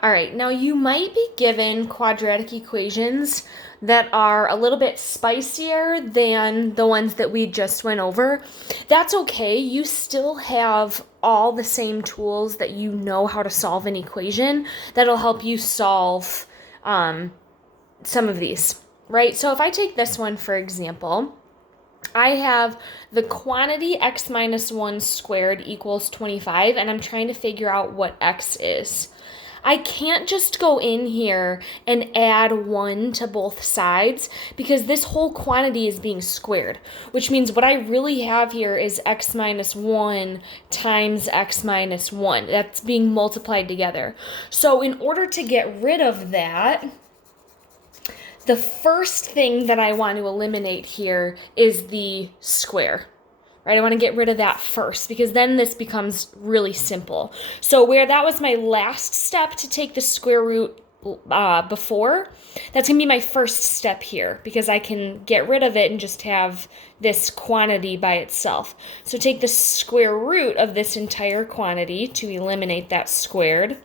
All right, now you might be given quadratic equations that are a little bit spicier than the ones that we just went over. That's okay. You still have all the same tools that you know how to solve an equation that'll help you solve some of these, right? So if I take this one, for example, I have the quantity x minus 1 squared equals 25, and I'm trying to figure out what x is. I can't just go in here and add 1 to both sides because this whole quantity is being squared, which means what I really have here is x minus 1 times x minus 1. That's being multiplied together. So in order to get rid of that, the first thing that I want to eliminate here is the square. Right, I want to get rid of that first because then this becomes really simple. So where that was my last step to take the square root before, that's going to be my first step here because I can get rid of it and just have this quantity by itself. So take the square root of this entire quantity to eliminate that squared,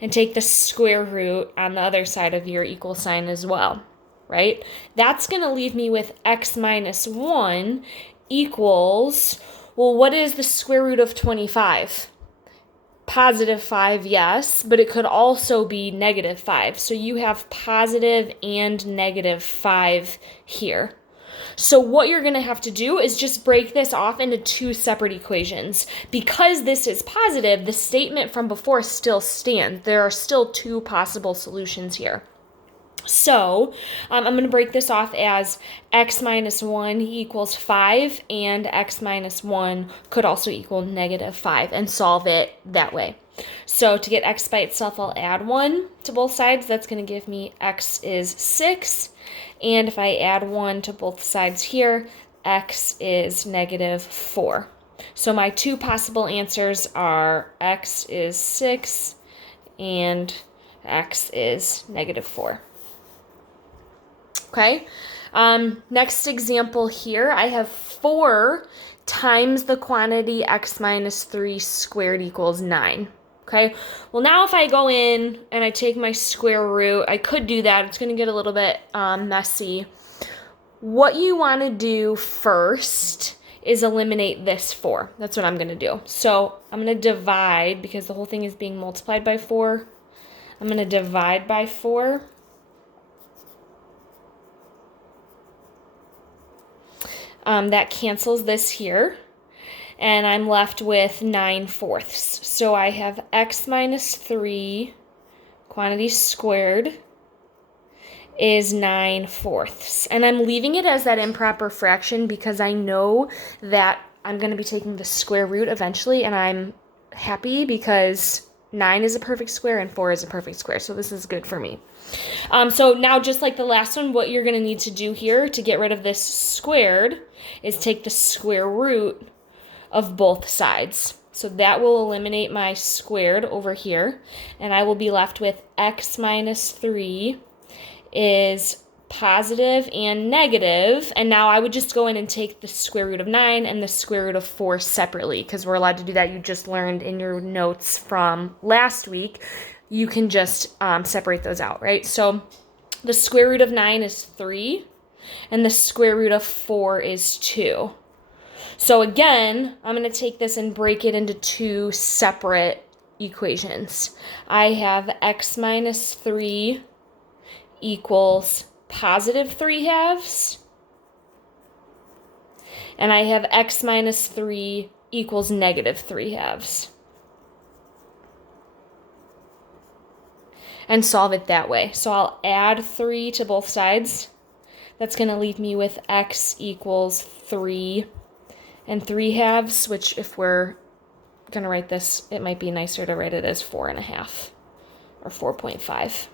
and take the square root on the other side of your equal sign as well, right? That's going to leave me with x minus 1 equals, well, what is the square root of 25? Positive 5, yes, but it could also be negative 5. So you have positive and negative 5 here. So what you're going to have to do is just break this off into two separate equations. Because this is positive, the statement from before still stands. There are still two possible solutions here. So I'm going to break this off as x minus 1 equals 5, and x minus 1 could also equal negative 5, and solve it that way. So to get x by itself, I'll add 1 to both sides. That's going to give me x is 6. And if I add 1 to both sides here, x is negative 4. So my two possible answers are x is 6 and x is negative 4. Okay, next example here, I have 4 times the quantity x minus 3 squared equals 9. Okay, well now if I go in and I take my square root, I could do that. It's going to get a little bit messy. What you want to do first is eliminate this 4. That's what I'm going to do. So I'm going to divide, because the whole thing is being multiplied by 4. I'm going to divide by 4. That cancels this here, and I'm left with 9/4. So I have x minus 3 quantity squared is 9/4. And I'm leaving it as that improper fraction because I know that I'm going to be taking the square root eventually, and I'm happy because 9 is a perfect square and 4 is a perfect square. So this is good for me. So now, just like the last one, what you're going to need to do here to get rid of this squared is take the square root of both sides. So that will eliminate my squared over here, and I will be left with x minus 3 is positive and negative, and now I would just go in and take the square root of 9 and the square root of 4 separately, because we're allowed to do that. You just learned in your notes from last week. You can just separate those out, right? So the square root of 9 is 3, and the square root of 4 is 2. So again, I'm going to take this and break it into two separate equations. I have x minus 3 equals positive 3/2, and I have x minus 3 equals negative 3/2. And solve it that way. So I'll add 3 to both sides. That's going to leave me with x equals 3 and 3/2, which, if we're going to write this, it might be nicer to write it as 4.5 or 4.5.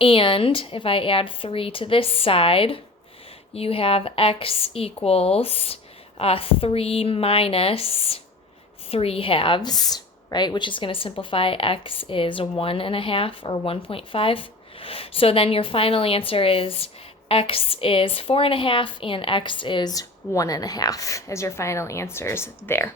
And if I add 3 to this side, you have x equals 3 minus 3/2, right? Which is going to simplify. X is 1.5 or 1.5. So then your final answer is x is 4.5 and x is 1.5 as your final answers there.